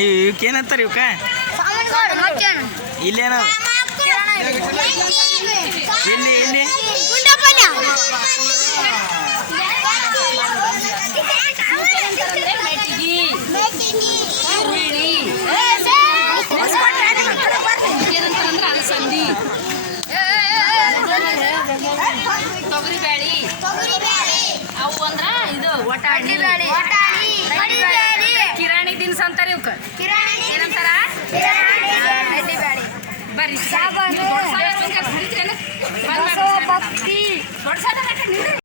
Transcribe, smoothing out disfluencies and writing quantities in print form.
ಇವಕ್ಕೇನಂತಾರೆ ಇವಕ್ಕ ಇಲ್ಲೇನವ ಇಲ್ಲಿ ಇಲ್ಲಿ ಅಲಸಂದಿ ತೊಗರಿ ಬ್ಯಾಳಿ ಅವು ಅಂದ್ರ ಇದು ಒಟಾಣಿ ಕಿರಾಣಿ ದಿನಸ ಅಂತಾರೆ ಇವಕ್ಕೆ ಏನಂತಾರ